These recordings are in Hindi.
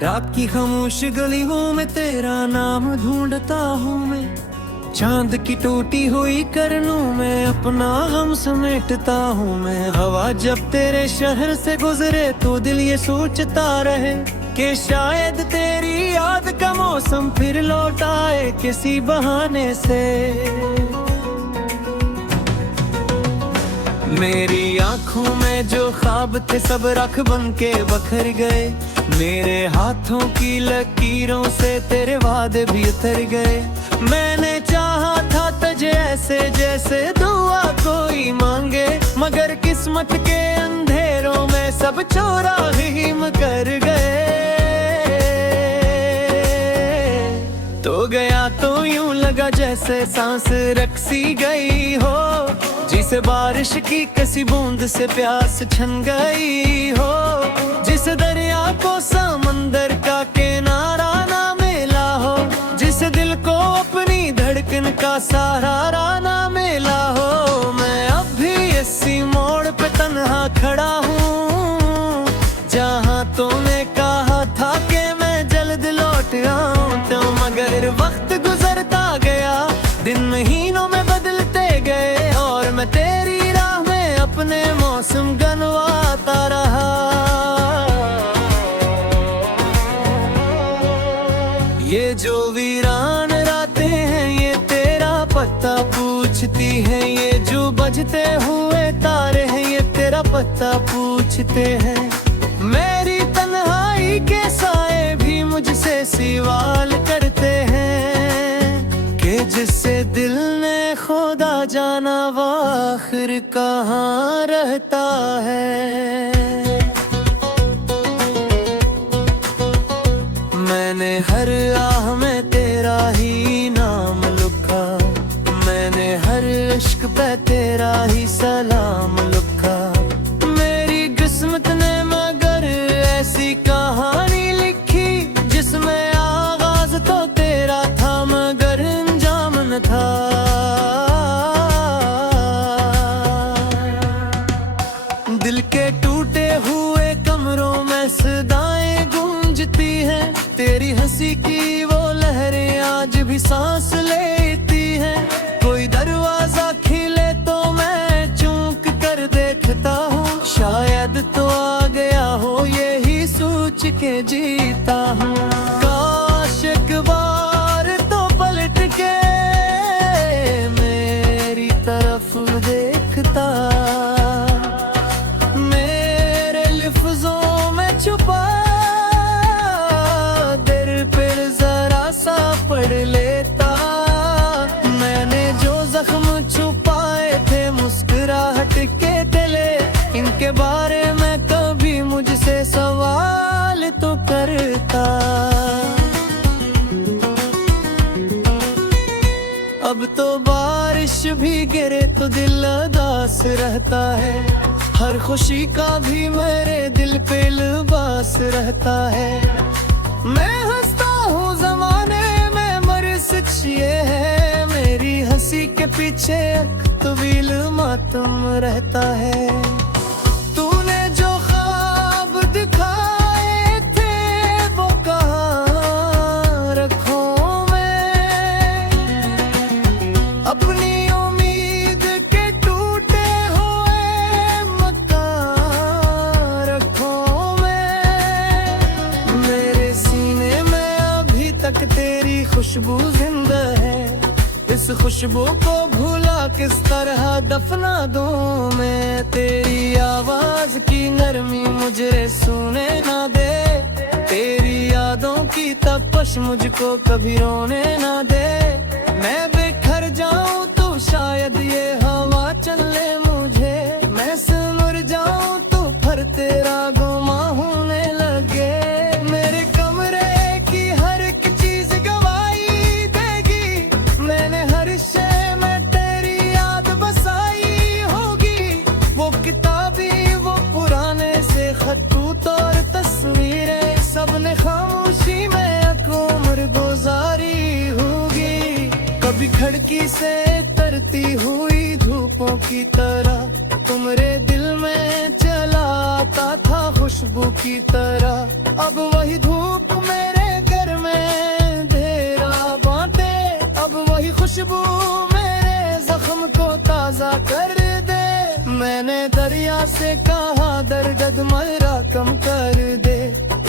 रात की खामोश गलियों में तेरा नाम ढूंढता हूँ मैं, चांद की टूटी हुई करनों में अपना गम समेटता हूँ मैं। हवा जब तेरे शहर से गुजरे तो दिल ये सोचता रहे कि शायद तेरी याद का मौसम फिर लौट आए किसी बहाने से। मेरी आंखों में जो ख्वाब थे सब राख बन के बखर गए, मेरे हाथों की लकीरों से तेरे वादे भी उतर गए। मैंने चाहा था तुझे ऐसे जैसे दुआ कोई मांगे, मगर किस्मत के अंधेरों में सब चोरा हिम कर गए। तो गया तो यूं लगा जैसे सांस रखसी गई हो, जिसे बारिश की किसी बूंद से प्यास छन गई हो, जिस दरिया को समंदर का किनारा ना मिला हो, जिस दिल को अपनी धड़कन का सहारा ना मिला हो। मैं अब भी इसी मोड़ पे तन्हा खड़ा हूँ, जहाँ तूने कहा था कि मैं जल्द लौट आऊँ। तो मगर वक्त गुजरता गया, दिन महीनों में बदलते गए, और मैं तेरी राह में अपने मौसम गनवाता रहा। ये जो वीरान रातें हैं ये तेरा पता पूछती हैं, ये जो बजते हुए तारे हैं ये तेरा पता पूछते हैं। मेरी तन्हाई के साए भी मुझसे सवाल करते हैं कि जिससे दिल ने खुदा जाना वो आखिर कहाँ रहता है। मैंने हर आह में तेरा ही नाम लिखा, मैंने हर इश्क पे तेरा ही सलाम लिखा। मेरी किस्मत ने मगर ऐसी कहानी लिखी, जिसमें आगाज तो तेरा था मगर अंजाम न था। दिल के टूटे हुए कमरों में सदाएं गूंजती हैं, तेरी हंसी की वो लहरें आज भी सांस लेती हैं। कोई दरवाजा खिले तो मैं चूक कर देखता हूँ, शायद तो आ गया हो यही सोच के जीता हूँ। काश एक बार तो पलट के मेरी तरफ देखता, मेरे लफ्जों में छुपा पढ़ लेता। मैंने जो जख्म छुपाए थे मुस्कुराहट के तले, इनके बारे में कभी मुझसे सवाल तो करता। अब तो बारिश भी गिरे तो दिल उदास रहता है, हर खुशी का भी मेरे दिल पे लिबास रहता है। मैं हंसता हूँ जमाने में मर सच ये है, मेरी हंसी के पीछे तवील मातम रहता है। तूने जो ख्वाब दिखाए थे वो कहाँ रखूं मैं, अपनी उम्मीद के टूटे हुए मकान रखूं मैं। मेरे सीने में अभी तक तेरी खुशबू जिंदा है, इस खुशबू को भूला किस तरह दफना दूं मैं। तेरी आवाज की नरमी मुझे सुने ना दे, तेरी यादों की तपश मुझको कभी रोने ना दे। मैं बिखर जाऊं तो शायद ये हवा चले मुझे, मैं सिमर जाऊं तो फिर तेरा गुमा होने लगे। मेरे कमरे की हर एक चीज गवाही देगी, मैंने हर शय में तेरी याद बसाई होगी। वो किताबी वो पुराने से खतूत और तस्वीरें सबने खामोशी में अकोमर गुजारी होगी। कभी खिड़की से तरती हुई धूपों की तरह तुम्हारे दिल में चला आता था खुशबू की तरह, अब वही धूप खुशबू मेरे जख्म को ताजा कर दे। मैंने दरिया से कहा दर्द मेरा कम कर दे।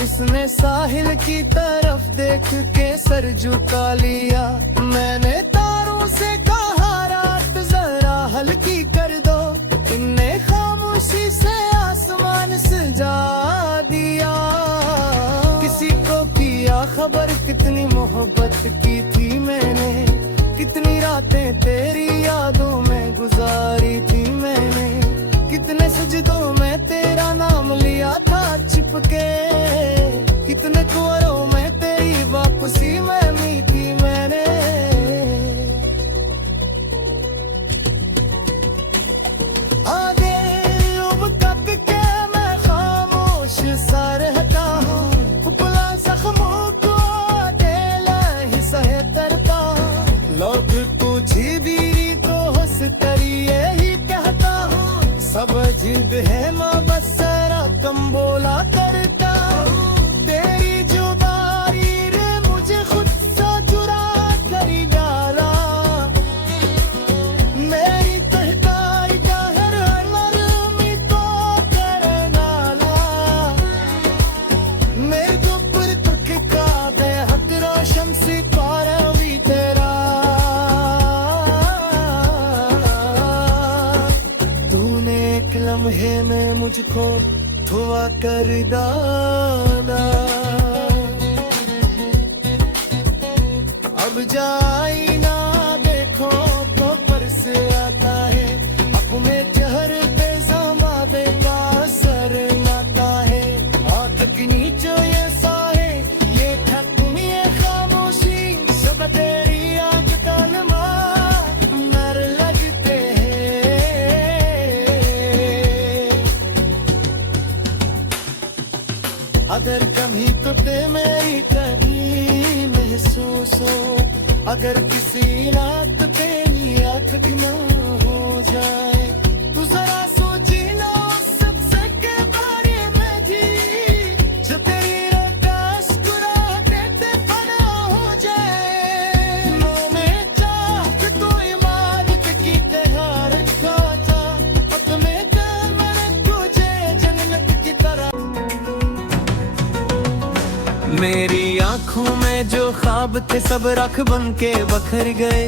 उसने साहिल की तरफ देख के सर झुका लिया। मैंने तारों से कहा रात जरा हल्की कर दो। इनने खामोशी से आसमान सजा दिया। किसी को किया खबर कितनी मोहब्बत की थी मैंने, कितनी रातें तेरी यादों में गुजारी थी मैंने, कितने सजदों में तेरा नाम लिया था छिपके, कितने कुंवरों में तेरी वापसी में मीठी मैंने। आगे अब तक के मैं खामोश सा रहता हूँ, उपला जख्मों को अकेला ही सहे करता हूँ। लोग पूछी दीरी तो हंसकर यही कहता हूँ, सब जिद है माँ बस जरा कम बोला करता हूँ। तेरी जुबानी रे मुझे खुद से चुरा कर डाला। मेरी तहताई का हर नरमी तो करे नाला। मेरे ऊपर तुक का बेहद रोशन सितारा भी तेरा। तूने एक लम्हे में मुझको धुआ कर डाला। अब जाई ना देखो तो बरस आता है, अपने जहर पे ज़माने का असर आता है। हाथ के नीचे ये साए, ये थकन ये खामोशी, सब तेरी आँख तलमा नर लगते हैं। अगर कभी कभी मेरी कभी महसूस हो, अगर किसी रात पे याद भी ना हो जाए, तो जरा सोची ना उस सबसे के बारे में जी, जो तेरी रकास गुराते ते फना हो जाए। मैंने चाह कि तू इमारत की तरह रखा था, अपने दिल में तुझे जन्नत की तरह। मेरी आँखों में जो ख्वाब थे सब राख बन के बखर गए।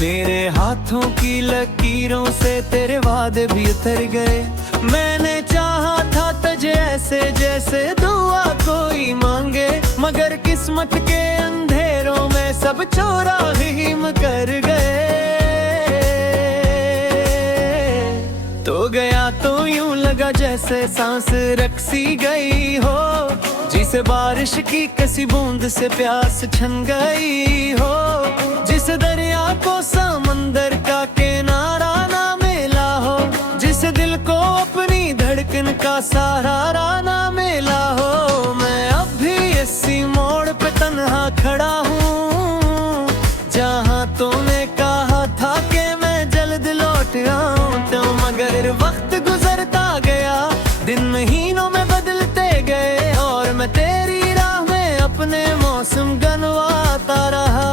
मेरे हाथों की लकीरों से तेरे वादे भी उतर गए। मैंने चाहा था तुझे ऐसे जैसे दुआ कोई मांगे, मगर किस्मत के अंधेरों में सब चोरा हिम कर गए। तो गया तो यूं लगा जैसे सांस रखसी गई हो, जिसे बारिश की किसी बूंद से प्यास छन गई हो, जिस दरिया को समंदर का किनारा ना मिला हो, जिस दिल को अपनी धड़कन का सहारा ना मिला हो। मैं अब भी इसी मोड़ पे तन्हा खड़ा हूँ, जहाँ तूने कहा था कि मैं जल्द लौट आऊँ। तो मगर वक्त गुजरता गया, दिन महीनों में बदलते गए, और मैं तेरी राह में अपने मौसम गनवाता रहा।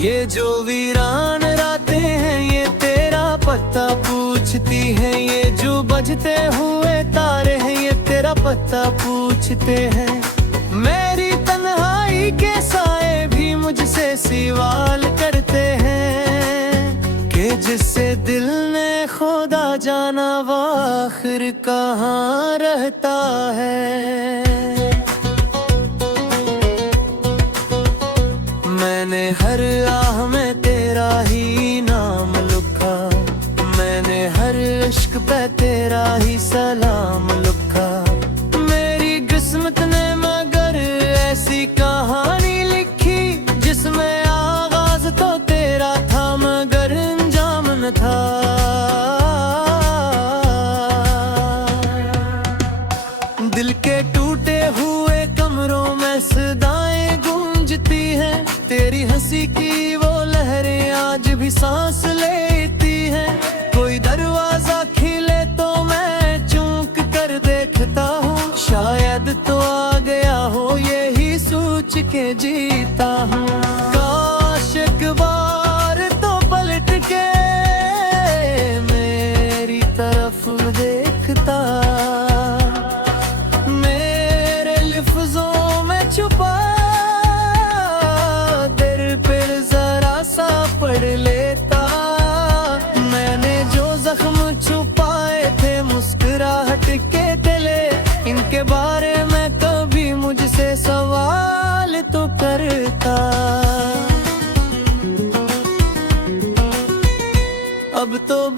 ये जो वीरान रातें हैं ये तेरा पता पूछती हैं, ये जो बजते हुए तारे हैं ये तेरा पता पूछते हैं। मेरी तन्हाई के साए भी मुझसे सवाल करते हैं, कि जिससे दिल ने खुदा जाना वो आखिर कहाँ रहता है। मैंने हर आह में तेरा ही नाम लिखा, मैंने हर इश्क पे तेरा ही सलाम लिखा। मेरी किस्मत ने मगर ऐसी कहानी लिखी, जिसमें आगाज तो तेरा था मगर अंजाम न था। दिल के टूटे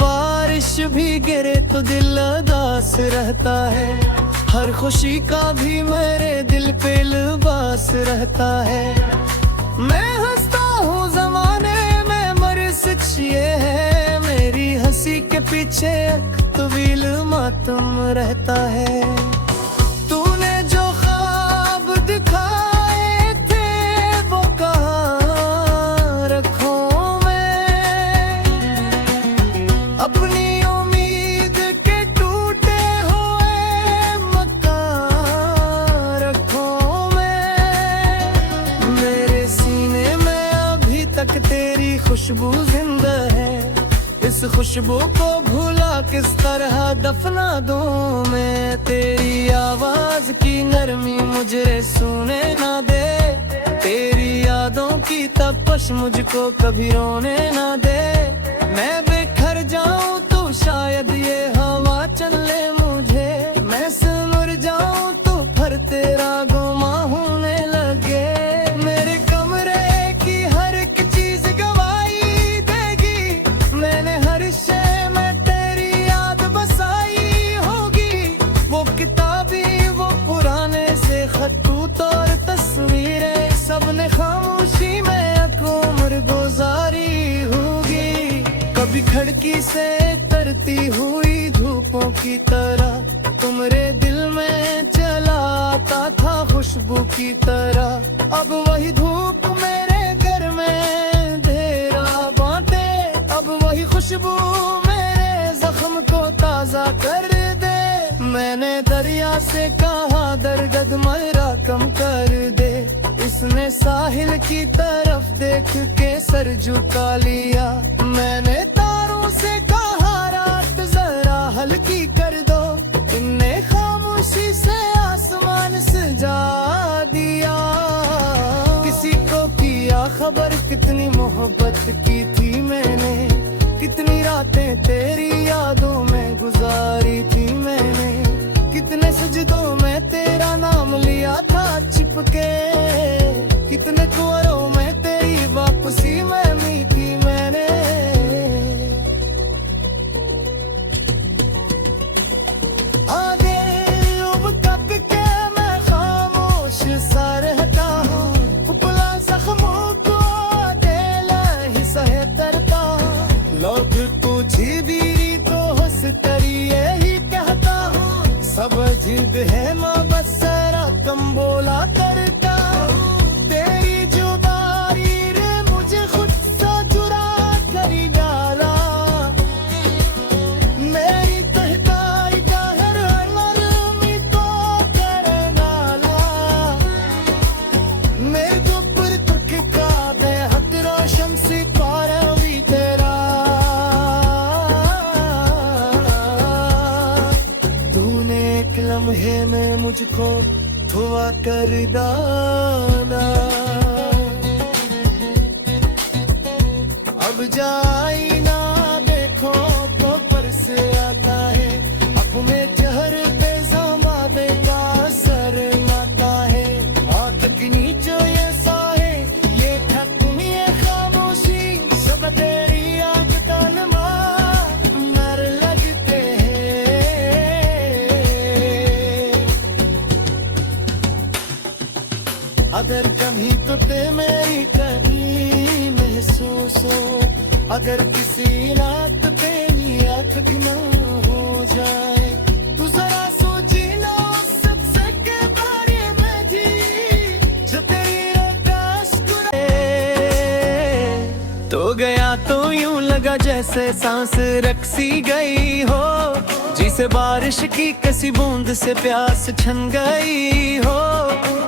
बारिश भी गिरे तो दिल उदास रहता है, हर खुशी का भी मेरे दिल पे लिबास रहता है। मैं हंसता हूँ ज़माने में मगर सच ये है, मेरी हंसी के पीछे तवील मातम रहता है। तूने जो ख्वाब दिखाए थे वो कहाँ रखूं मैं, अपनी उम्मीद के टूटे हुए मकान रखूं मैं। मेरे सीने में अभी तक तेरी खुशबू जिंदा है, इस खुशबू को भूला किस तरह दफना दूं मैं। तेरी आवाज की नरमी मुझे सुने ना दे, तेरी यादों की तपश मुझको कभी रोने ना दे। मैं बिखर जाऊं तो शायद ये हवा चल ले मुझे, मैं सिमर जाऊं तो फिर तेरा गुमा होने लगे। मेरे कमरे की हर एक चीज गवाही देगी, मैंने हर शय में तेरी याद बसाई होगी। वो किताबी वो पुराने से खतूत और तस्वीरें, सबने खामोशी में एक उम्र गुजारी होगी। कभी खिड़की से तरती हुई धूपों की तरह तुम्हारे दिल में चला आता था खुशबू की तरह। अब वही धूप मेरे घर में अंधेरा बांटे, अब वही खुशबू मेरे जख्म को ताजा कर दे। मैंने दरिया से कहा दर्द मेरा कम कर दे, इसने साहिल की तरफ देख के सर झुका लिया। मैंने तारों से कहा रात जरा हल्की कर दो, इनने खामोशी से आसमान सजा दिया। किसी को किया खबर कितनी मोहब्बत की थी मैंने, कितनी रातें तेरी यादों में गुजारी थी मैंने, कितने सजदों में तेरा नाम लिया था चिपके, कितने कुंवरों में तेरी वापसी में मीठी मैंने। आगे अब तक के मैं खामोश सा रहता हूँ, उपला जख्मों को अकेला ही सहे तरता हूँ। लोग पूछी भी तो हंसतरी यही कहता हूँ, सब जिद है माँ बस जरा कम बोला करता हूँ। तेरी जुदाई रे मुझे खुद से जुड़ा करी डाला, मेरी तहताई का हर मरमी तो करे नाला। मेरे जो पर तुक का दे हक रोशन सितारा भी तेरा, तूने एक लम्हे में मुझको धुआ कर डाला। अब जाई ना देखो तो पर से आता है, अपने जहर पे ज़माने का असर आता है। आंख के नीचे ये साए ये ठकनी ये खामोशी, सब तेरी आंख तलमा मर लगते हैं। अगर कभी तो ते मेरी कभी महसूस हो, अगर किसी रात पे ये आँख भी ना हो जाए, तू जरा सोच लो सबसे के बारे में थी जो तेरी रोकाश तो गया तो यूं लगा जैसे सांस रखसी गई हो, जिसे बारिश की किसी बूंद से प्यास छन गई हो।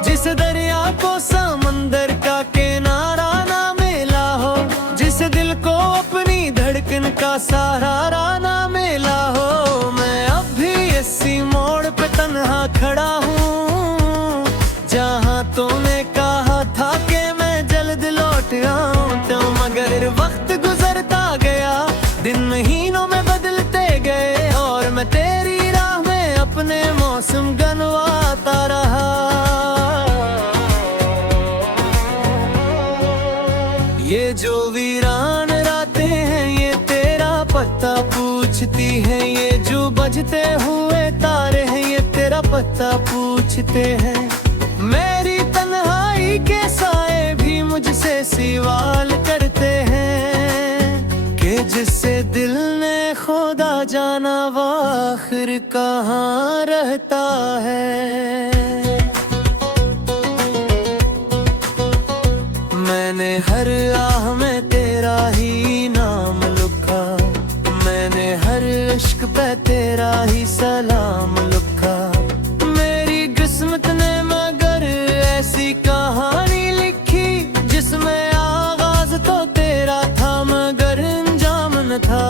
जिस दरिया को समंदर का किनारा ना मिला हो, जिस दिल को अपनी धड़कन का सहारा ना मिला हो। मैं अब भी इसी मोड़ पे तन्हा खड़ा हूँ, जहाँ तूने कहा था कि मैं जल्द लौट आऊँ। तो मगर वक्त गुजरता गया, दिन महीनों में बदलते गए, और मैं तेरी राह में अपने मौसम गनवाता रहा। ये जो वीरान रातें हैं ये तेरा पता पूछती हैं ये जो बजते हुए तारे हैं, ये तेरा पता पूछते हैं। मेरी तन्हाई के साए भी मुझसे सवाल करते हैं कि जिससे दिल ने खुदा जाना वो आखिर कहाँ रहता है। मैंने हर आह में तेरा ही नाम लिखा, मैंने हर इश्क पे तेरा ही सलाम लिखा। मेरी किस्मत ने मगर ऐसी कहानी लिखी जिसमें आगाज तो तेरा था मगर अंजाम न था।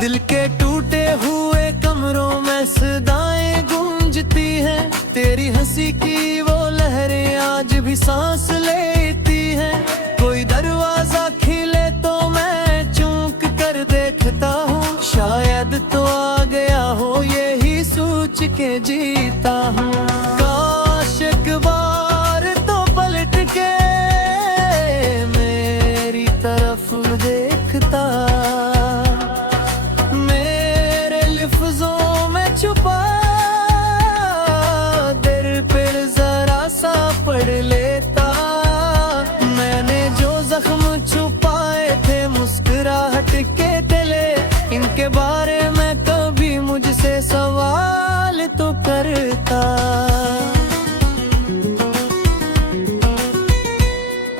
दिल के टूटे हुए कमरों में सदाएं गूंजती हैं, तेरी हंसी की वो लहरें आज भी सांस लेती हैं। कोई दरवाजा खिले तो मैं चूक कर देखता हूँ, शायद तो आ गया हो यही सोच के जीता हूँ। काश एक बार तो पलट के मेरी तरफ देखता, मेरे लफ्जों में छुपा पढ़ लेता। मैंने जो जख्म छुपाए थे मुस्कुराहट के तले, इनके बारे में कभी मुझसे सवाल तो करता।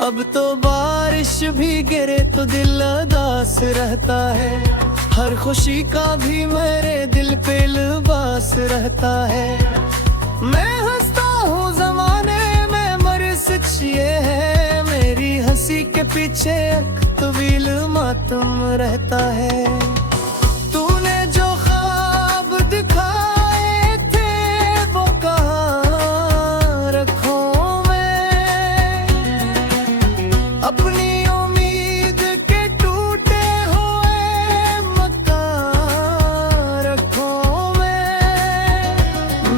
अब तो बारिश भी गिरे तो दिल उदास रहता है, हर खुशी का भी मेरे दिल पे लिबास रहता है। मैं हंसता हूँ जमाने ये है, मेरी हंसी के पीछे तवील मातम रहता है। तूने जो ख्वाब दिखाए थे वो कहाँ रखूं मैं, अपनी उम्मीद के टूटे हुए मकान रखूं मैं।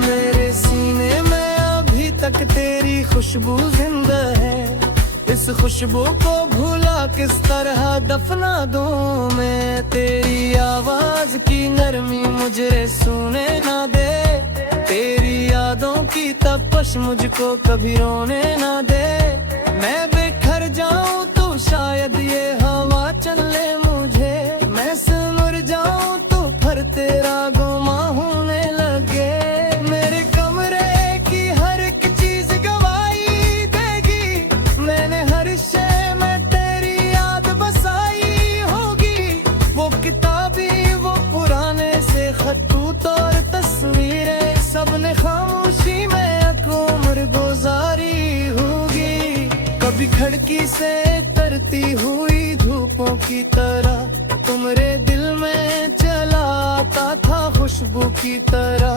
मेरे सीने में अभी तक तेरी खुशबू जिंदा है, इस खुशबू को भूला किस तरह दफना दूं मैं। तेरी आवाज की नरमी मुझे सुने ना दे, तेरी यादों की तपश मुझको कभी रोने ना दे। मैं बिखर जाऊं तो शायद ये हवा चले मुझे, मैं सिमर जाऊं तो फिर तेरा गुमा होने लगे। मेरे कमरे की हर एक चीज गवाही देगी, मैंने हर शय में तेरी याद बसाई होगी। वो किताबी वो पुराने से खतूत और तस्वीरें, सबने खामोशी में एक उम्र गुजारी होगी। कभी खिड़की से तरती हुई धूपों की तरह तुम्हारे दिल में चला आता था खुशबू की तरह।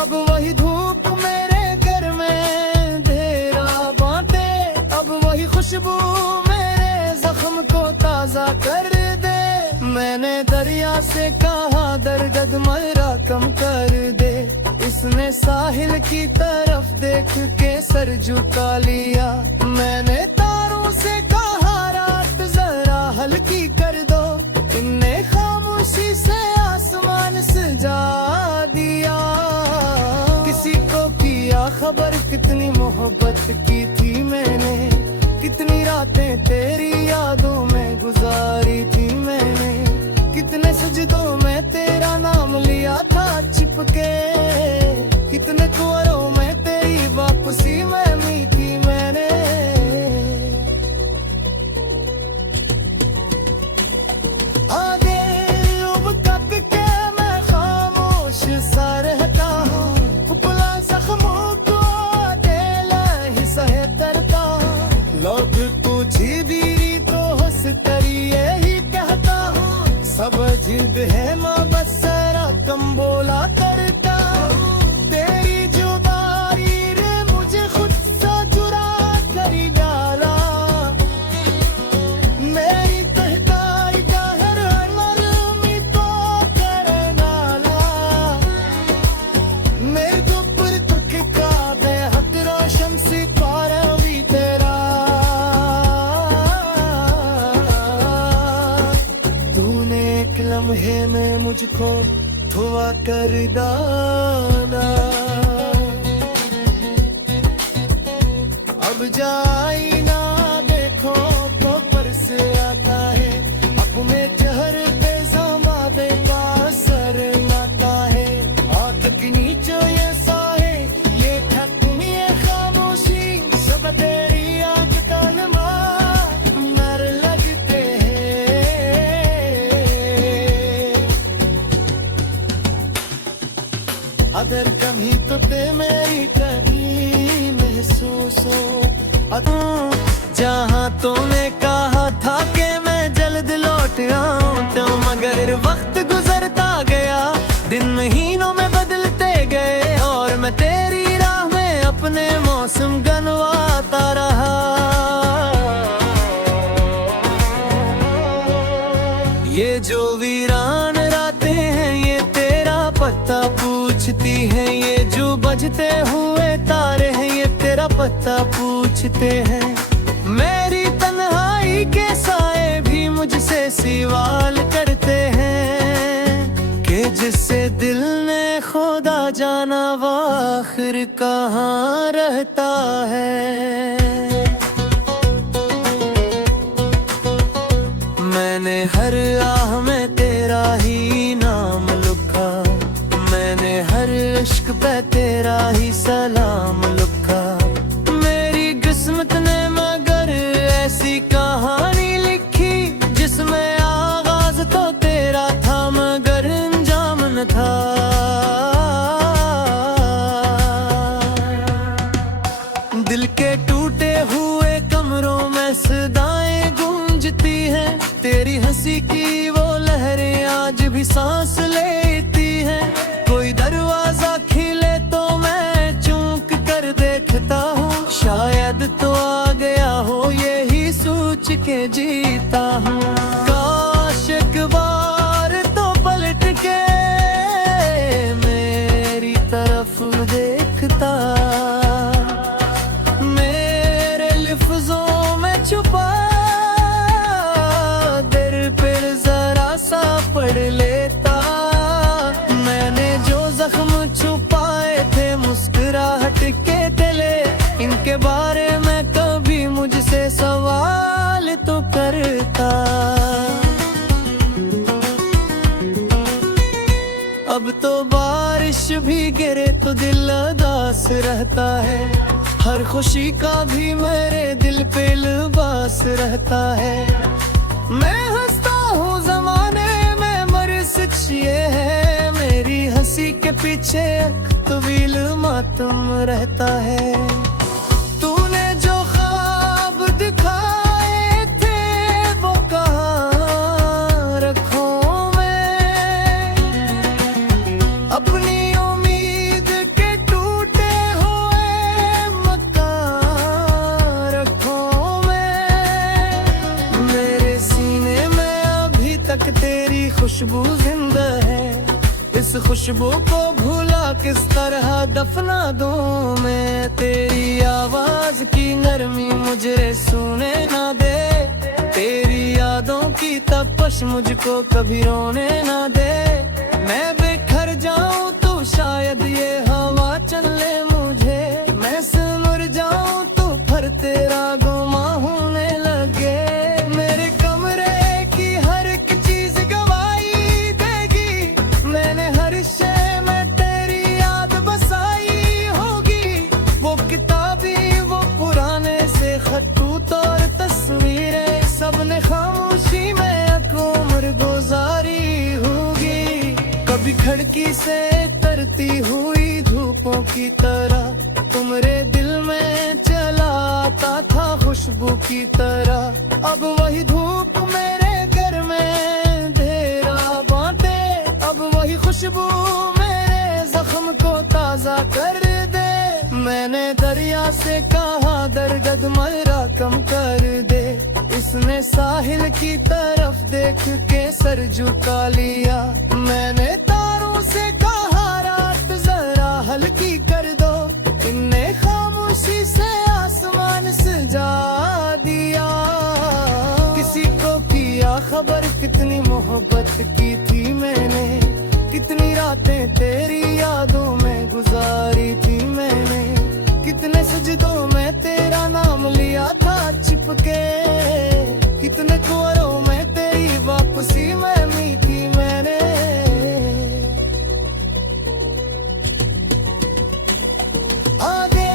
अब वही धूप मेरे घर में अंधेरा बांटे, अब वही खुशबू मेरे जख्म को ताजा कर दे। मैंने दरिया से कहा दर्द मेरा कम कर दे, इसने साहिल की तरफ देख के सर झुका लिया। मैंने तारों से कहा रात जरा हल्की कर दो, इनने खामोशी से आसमान सजा दिया। किसी को किया खबर कितनी मोहब्बत की थी मैंने, कितनी रातें तेरी यादों में गुजारी थी मैंने, कितने सजदों में तेरा नाम लिया था चिपके, कितने कुंवरों में तेरी वापसी में मीठी मैंने। आगे अब कब के मैं खामोश सा रहता हूँ, उपला जख्मों को अकेला ही सहे करता हूँ। लोग पूछी भी तो हंस कर यही कहता हूँ, सब जिद है माँ बस जरा कम बोला करता हूँ। तेरी जुदाई रे मुझे खुद से जुड़ा कर डाला, मेरी तहताई का हर नरमी तो करे नाला। मेरे को पर तुक का बेहद रोशन सितारा भी तेरा, मुझको धुआं कर डाला। अब जाई ना देखो तो बरस आता है, अपने चेहरे ज़माने का असर आता है। आँख के नीचे ये साए, ये ठहरी ये खामोशी, सब तेरी आँख तनमा मर लगते हैं। अगर कभी तो पे मेरी कहीं महसूस हो, जहाँ तूने कहा था कि मैं जल्द लौट आऊं, तो मगर वक्त गुजरता गया, दिन महीनों में बदलते गए, और मैं तेरी राह में अपने मौसम गनवाता रहा। ये जो वीरान रातें हैं, ये तेरा पता पूछती हैं, ये जो बजते हुए तारे हैं, ये तेरा पता पूछते हैं। मेरी तन्हाई के साए भी मुझसे सवाल करते हैं कि जिससे दिल ने खुदा जाना वो आखिर कहाँ रहता है। मैंने हर आह में तेरा ही नाम लिखा, मैंने हर इश्क पे तेरा ही सलाम लिखा। मेरी किस्मत ने मगर ऐसी कहानी लिखी, जिसमें आगाज तो तेरा था मगर अंजाम न था। दिल के टूटे हुए कमरों में सदाएं गूंजती हैं, तेरी हंसी की वो लहरें आज भी सांस लेती हैं। कोई दरवाजा खिले तो मैं चूक कर देखता हूँ, शायद तो आ गया हो यही सोच के जीता हूँ। काश एक बार तो पलट के मेरी तरफ देखता, मेरे लफ्जों में छुपा दिल पर जरा सा पढ़ लेता। मैंने जो जख्म छुपाए थे मुस्कुराहट के तले, इनके बारे में कभी मुझसे सवाल तो करता। अब तो बारिश भी गिरे तो दिल उदास रहता है, हर खुशी का भी मेरे दिल पे लिबास रहता है। मैं हंसता हूँ जमाने में मगर सच ये है, मेरी हंसी के पीछे तवील मातम रहता है। तूने जो ख्वाब दिखाए थे वो कहाँ रखूं मैं, अपनी उम्मीद के टूटे हुए मकान रखूं मैं। मेरे सीने में अभी तक तेरी खुशबू जिंदा है, इस खुशबू को भूला किस तरह दफना दूं मैं। तेरी आवाज की नरमी मुझे सुने ना दे, तेरी यादों की तपश मुझको कभी रोने ना दे। मैं बिखर जाऊं तो शायद ये हवा चले मुझे, मैं सिमर जाऊं तो फिर तेरा गुमा होने लगे। मेरे कमरे की हर एक चीज गवाही देगी, मैंने हर शय में तेरी याद बसाई होगी। वो किताबी वो पुराने से खतूत और तस्वीरें, सबने खामोशी में एक उम्र गुजारी होगी। कभी खिड़की से तरती हुई धूपों की तरह तुम्हारे दिल में चला आता था खुशबू की तरह। अब वही धूप मेरे घर में अंधेरा बांटे, अब वही खुशबू मेरे जख्म को ताजा कर दे। मैंने दरिया से कहा दर्द मेरा कम कर दे, इसने साहिल की तरफ देख के सर झुका लिया। मैंने तारों से कहा रात जरा हल्की कर दो, इनने खामोशी से आसमान सजा दिया। किसी को किया खबर कितनी मोहब्बत की थी मैंने, कितनी रातें तेरी यादों में गुजारी थी मैंने, कितने सजदों में तेरा नाम लिया था चिपके, कितने कुंवरों में तेरी वापसी में मी थी मैंने। आगे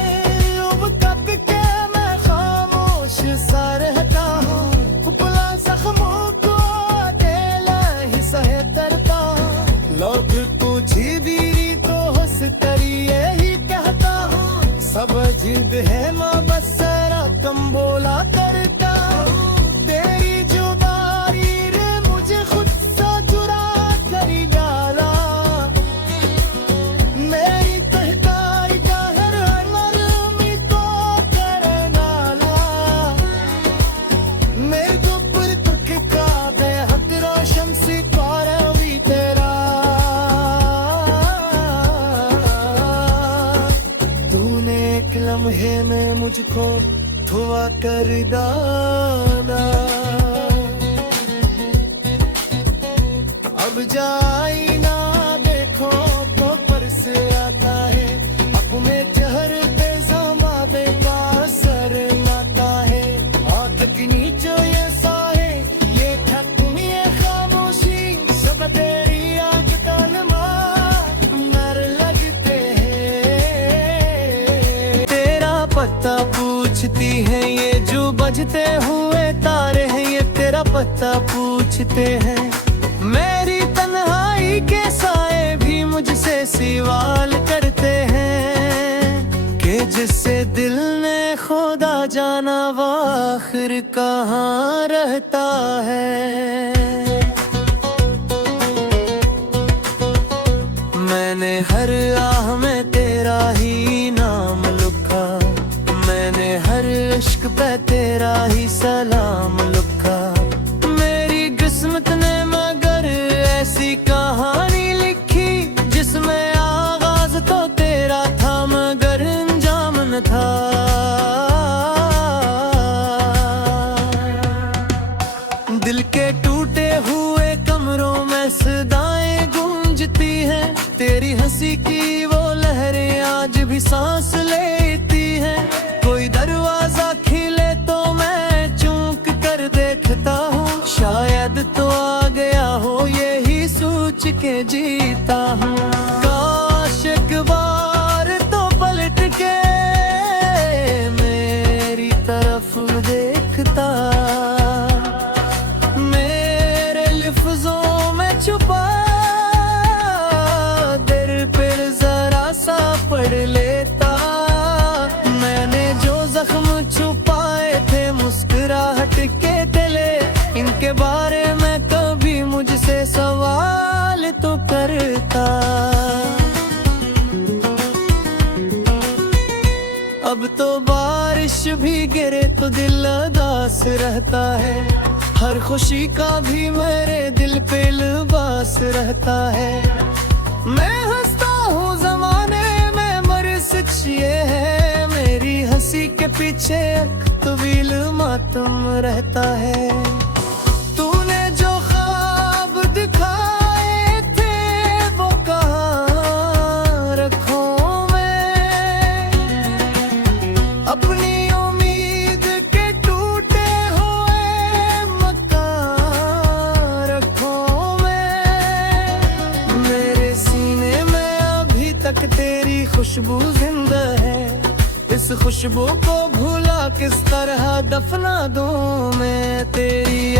अब तक के मैं खामोश सा रहता हूँ, कुपला जख्मों को अकेला ही सहे तरता हूँ, लोग तुझी भी तो हंस कर यही कहता हूँ, सब जिद है माँ बस जरा कम बोला करता हूँ, तेरी जुदाई रे मुझे खुद से जुड़ा कर डाला, मेरी तहताई का हर नरमी तो करे नाला, मेरे को पर दुख का बेहद रोशन सितारा भी तेरा, तूने एक लम्हे में मुझको धुआ कर डाला, अब जाई ना देखो तो पर से आता है, अपने जहर पे ज़मावे का असर आता है, आँख के नीचे ये साहे ये ठकनी ये खामोशी, सब तेरी आँख का नमा नर लगते हैं, तेरा पता पूछती है ये जो बजते हुए तारे हैं, ये तेरा पता पूछते हैं, मेरी तन्हाई के साए भी मुझसे सवाल करते हैं, कि जिससे दिल ने खुदा जाना वो आखिर कहाँ रहता है। मैंने हर आह में तेरा ही नाम लिखा, मैंने हर इश्क पे तेरा ही सलाम लिखा, मेरी किस्मत ने मगर ऐसी कहानी लिखी, जिसमें आगाज तो तेरा था मगर अंजाम न था, दिल के टूटे हुए कमरों में सदाएं गूंजती हैं, तेरी हंसी की वो लहरें आज भी सांस लेती हैं, कोई दरवाजा खिले तो मैं चूक कर देखता हूँ, शायद तो आ गया हो यही सोच के जीता हूँ, काश एक बार तो पलट के मेरी तरफ देखता, मेरे लफ्जों में छुपा दिल पर जरा सा पढ़ लेता, मैंने जो जख्म छुपाए थे मुस्कुराहट के तले, इनके बारे में कभी मुझसे सवाल तो करता, अब तो बारिश भी गिरे तो दिल उदास रहता है, हर खुशी का भी मेरे दिल पे लिबास रहता है, मैं हंसता हूँ जमाने में मर सच ये है, मेरी हंसी के पीछे तवील मातम रहता है, तूने जो ख्वाब दिखाए थे वो कहाँ रखूं मैं, अपनी उम्मीद के टूटे हुए मकान रखूं मैं, मेरे सीने में अभी तक तेरी खुशबू जिंदा है, इस खुशबू को भूला किस तरह दफना दूं मैं तेरी